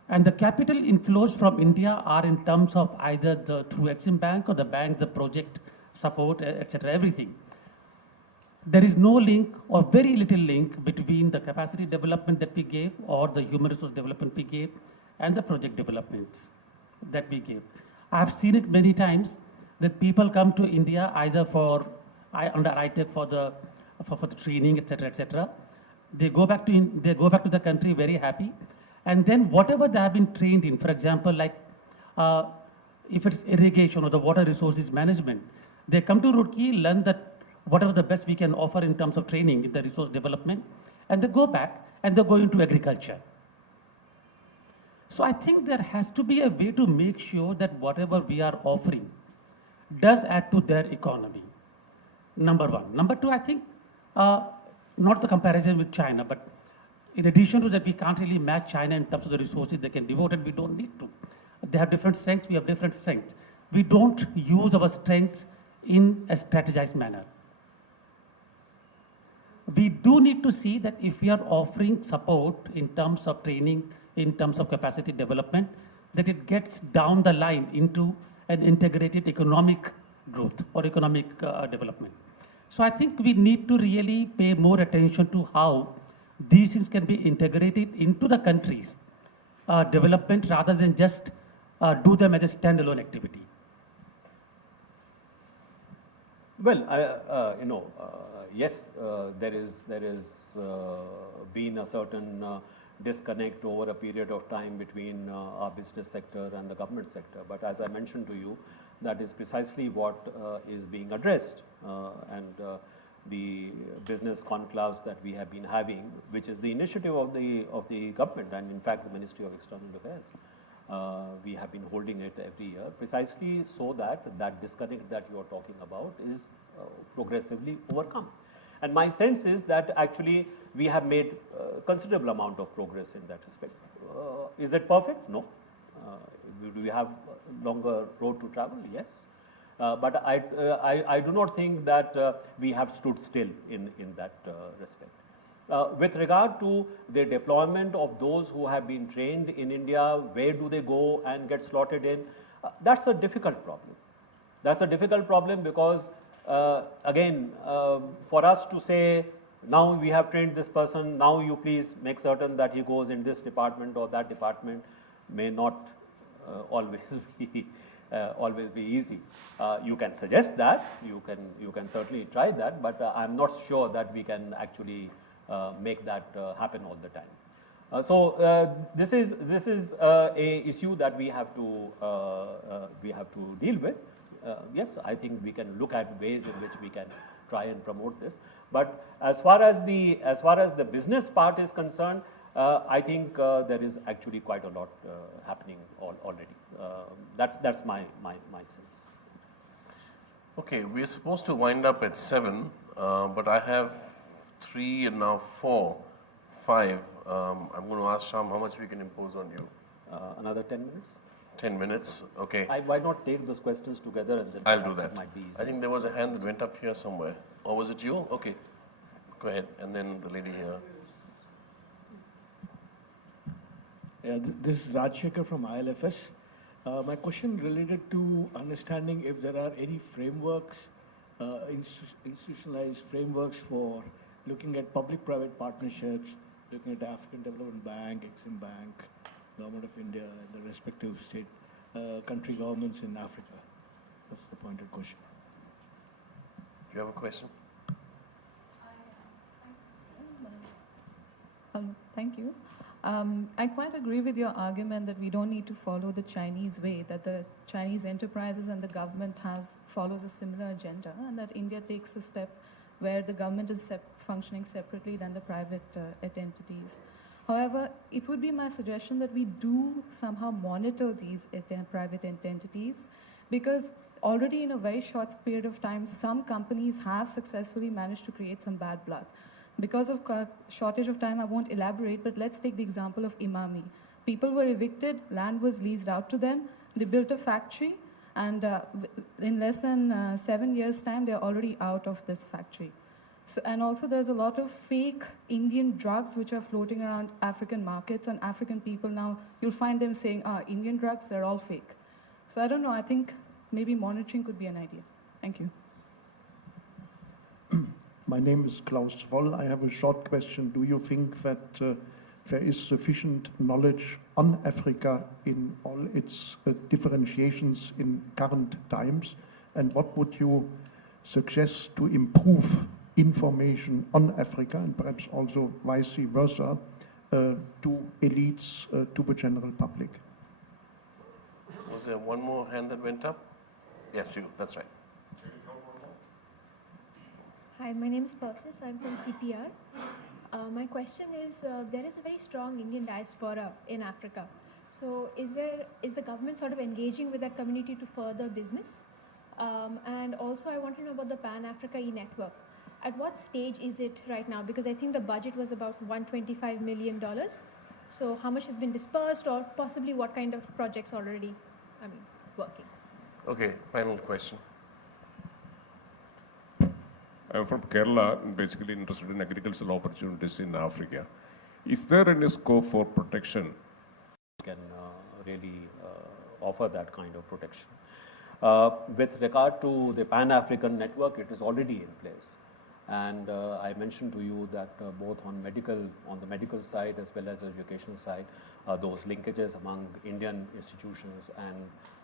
And the capital inflows from India are in terms of either through Exim Bank or the bank, the project support, etc., everything. There is no link or very little link between the capacity development that we gave or the human resource development we gave and the project developments that we gave. I've seen it many times that people come to India either under ITEC for the training, etc. They go back to the country very happy, and then whatever they have been trained in, for example, like if it's irrigation or the water resources management, they come to Roorkee, learn that whatever the best we can offer in terms of training in the resource development, and they go back and they go into agriculture. So I think there has to be a way to make sure that whatever we are offering does add to their economy. Number one. Number two, I think, not the comparison with China, but in addition to that, we can't really match China in terms of the resources they can devote, and we don't need to. They have different strengths, we have different strengths. We don't use our strengths in a strategized manner. We do need to see that if we are offering support in terms of training, in terms of capacity development, that it gets down the line into an integrated economic growth or economic development. So I think we need to really pay more attention to how these things can be integrated into the country's development rather than just do them as a standalone activity. Well, yes, there is been a certain disconnect over a period of time between our business sector and the government sector. But as I mentioned to you, that is precisely what is being addressed, and the business conclaves that we have been having, which is the initiative of the government, and in fact the Ministry of External Affairs. We have been holding it every year, precisely so that disconnect that you are talking about is progressively overcome. And my sense is that actually we have made considerable amount of progress in that respect. Is it perfect? No. Do we have longer road to travel? Yes. But I do not think that we have stood still in that respect. With regard to the deployment of those who have been trained in India, where do they go and get slotted in? That's a difficult problem. That's a difficult problem because, again, for us to say, now we have trained this person, now you please make certain that he goes in this department or that department, may not always be easy. You can suggest that, you can certainly try that, but I'm not sure that we can actually make that happen all the time. So this is a issue that we have to deal with. Yes, I think we can look at ways in which we can try and promote this. But as far as the business part is concerned, I think there is actually quite a lot happening already. That's my sense. Okay, we're supposed to wind up at 7, but I have 3 and now 4, 5. I'm going to ask Sham how much we can impose on you. Another 10 minutes? 10 minutes, okay. Why not take those questions together and then I'll do that. it might be easy. I think there was a hand that went up here somewhere. Or was it you? Okay, go ahead. And then the lady here. Yeah, this is Rajshekhar from ILFS. My question related to understanding if there are any frameworks, institutionalized frameworks for looking at public-private partnerships looking at the African Development Bank, Exim Bank, Government of India, and the respective state country governments in Africa? That's the pointed question. Do you have a question? Thank you. I quite agree with your argument that we don't need to follow the Chinese way, that the Chinese enterprises and the government follows a similar agenda, and that India takes a step where the government is functioning separately than the private entities. However, it would be my suggestion that we do somehow monitor these private entities, because already in a very short period of time, some companies have successfully managed to create some bad blood. Because of shortage of time, I won't elaborate, but let's take the example of Imami. People were evicted, land was leased out to them, they built a factory, and in less than 7 years' time, they're already out of this factory. So, and also there's a lot of fake Indian drugs which are floating around African markets, and African people now, you'll find them saying, Indian drugs, they're all fake. So I don't know, I think maybe monitoring could be an idea. Thank you. My name is Klaus Woll. I have a short question. Do you think that there is sufficient knowledge on Africa in all its differentiations in current times? And what would you suggest to improve information on Africa, and perhaps also vice versa, to elites, to the general public? Was there one more hand that went up? Yes, you, that's right. Hi, my name is Persis. I'm from CPR. My question is, there is a very strong Indian diaspora in Africa. So is the government sort of engaging with that community to further business? And also I want to know about the Pan-Africa e-network. At what stage is it right now? Because I think the budget was about $125 million. So how much has been dispersed, or possibly what kind of projects already, working? Okay, final question. I'm from Kerala, and basically interested in agricultural opportunities in Africa. Is there any scope for protection? Can really offer that kind of protection. With regard to the Pan-African network, it is already in place. And I mentioned to you that both on the medical side as well as educational side, those linkages among Indian institutions and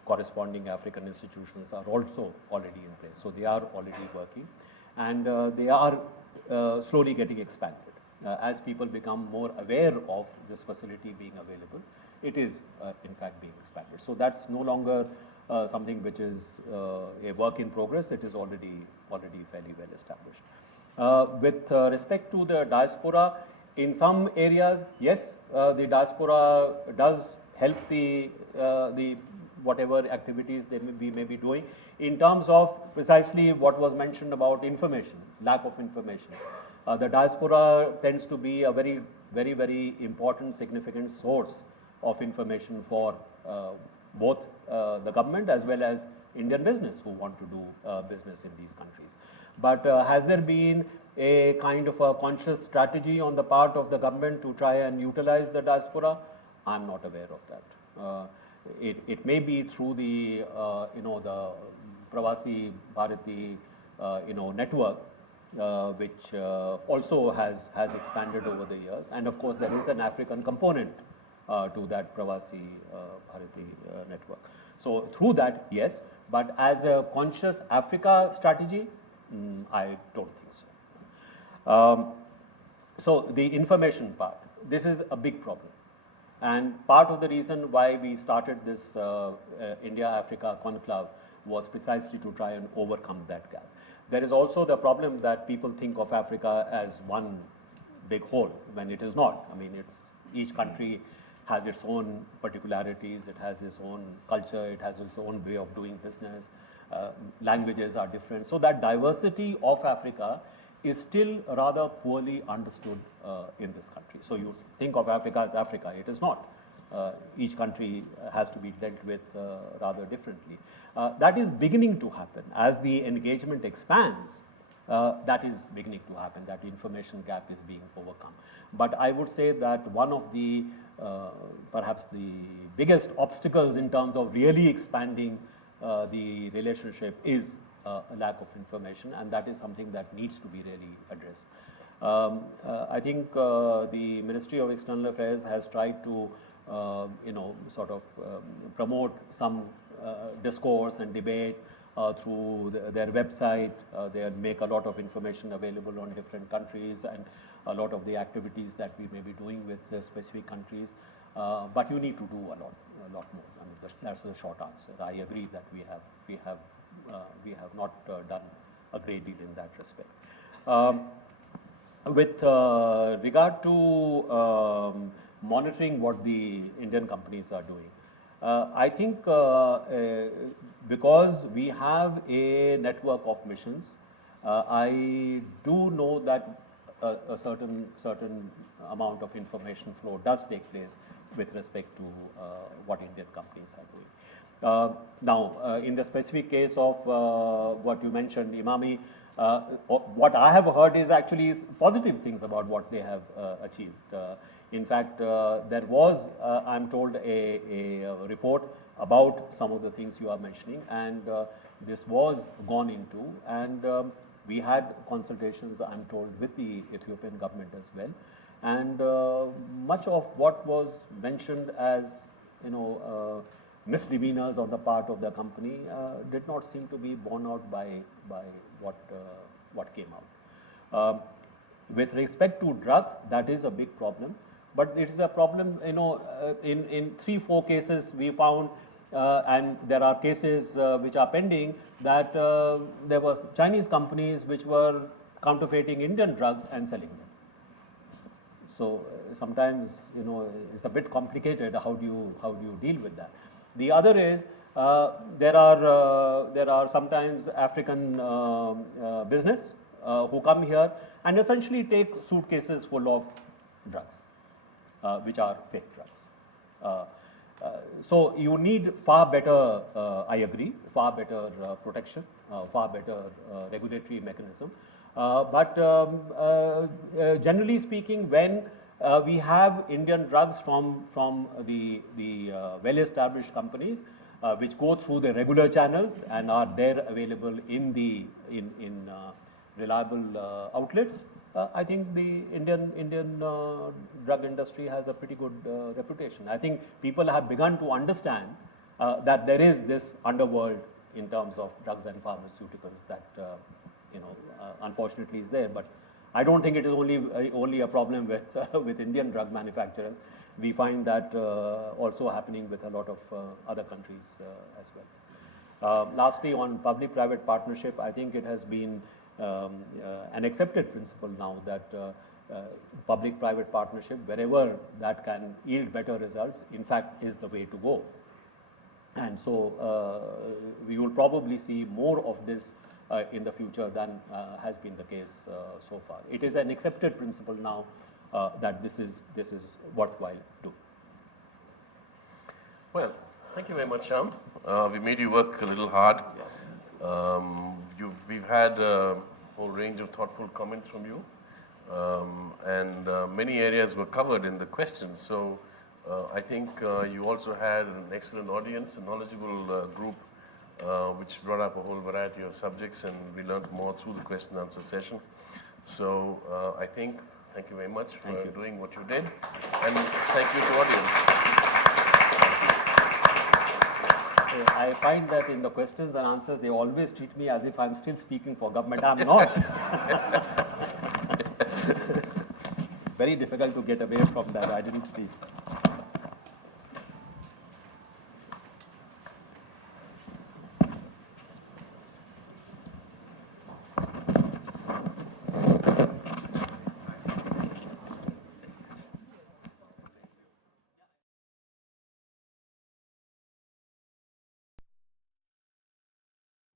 corresponding African institutions are also already in place. So they are already working, and they are slowly getting expanded. As people become more aware of this facility being available, it is in fact being expanded. So that's no longer something which is a work in progress. It is already fairly well established. With respect to the diaspora, in some areas, yes, the diaspora does help the whatever activities we may be doing in terms of precisely what was mentioned about information, lack of information. The diaspora tends to be a very, very, very important, significant source of information for both the government as well as Indian business who want to do business in these countries. But has there been a kind of a conscious strategy on the part of the government to try and utilize the diaspora? I'm not aware of that. It may be through the the Pravasi Bharati network, which also has expanded over the years, and of course there is an African component to that Pravasi Bharati network. So through that, yes, but as a conscious Africa strategy, I don't think so. So the information part, this is a big problem. And part of the reason why we started this India-Africa conclave was precisely to try and overcome that gap. There is also the problem that people think of Africa as one big whole, when it is not. I mean, each country has its own particularities, it has its own culture, it has its own way of doing business, languages are different. So that diversity of Africa is still rather poorly understood in this country. So you think of Africa as Africa, it is not. Each country has to be dealt with rather differently. That is beginning to happen. As the engagement expands, that is beginning to happen, that information gap is being overcome. But I would say that one of the, perhaps the biggest obstacles in terms of really expanding the relationship is a lack of information, and that is something that needs to be really addressed. I think the Ministry of External Affairs has tried to, sort of promote some discourse and debate through their website. They make a lot of information available on different countries and a lot of the activities that we may be doing with specific countries. But you need to do a lot more. I mean, that's the short answer. I agree that we have not done a great deal in that respect. With regard to monitoring what the Indian companies are doing, I think because we have a network of missions, I do know that a certain amount of information flow does take place with respect to what Indian companies are doing. Now, in the specific case of what you mentioned, Imami, what I have heard is actually positive things about what they have achieved. In fact, there was, I'm told, a report about some of the things you are mentioning, and this was gone into, and we had consultations, I'm told, with the Ethiopian government as well. And much of what was mentioned as, misdemeanors on the part of the company did not seem to be borne out by what came out. With respect to drugs, that is a big problem, but it is a problem, in 3-4 cases we found, and there are cases which are pending, that there was Chinese companies which were counterfeiting Indian drugs and selling them. So sometimes, it's a bit complicated. How do you deal with that? The other is there are sometimes African business who come here and essentially take suitcases full of drugs, which are fake drugs. So you need far better, I agree, far better protection, far better regulatory mechanism. But generally speaking, when we have Indian drugs from the well-established companies, which go through the regular channels and are there available in reliable outlets, I think the Indian drug industry has a pretty good reputation. I think people have begun to understand that there is this underworld in terms of drugs and pharmaceuticals that unfortunately is there. But I don't think it is only a problem with Indian drug manufacturers. We find that also happening with a lot of other countries as well. Lastly, on public-private partnership, I think it has been an accepted principle now that public-private partnership, wherever that can yield better results, in fact, is the way to go. And so we will probably see more of this in the future than has been the case so far. It is an accepted principle now that this is worthwhile too. Well, thank you very much, Shyam. We made you work a little hard. We've had a whole range of thoughtful comments from you, and many areas were covered in the questions. So I think you also had an excellent audience, a knowledgeable group, which brought up a whole variety of subjects, and we learned more through the question and answer session. So I think, thank you very much for doing what you did, and thank you to audience. I find that in the questions and answers, they always treat me as if I'm still speaking for government. I'm not. Very difficult to get away from that identity.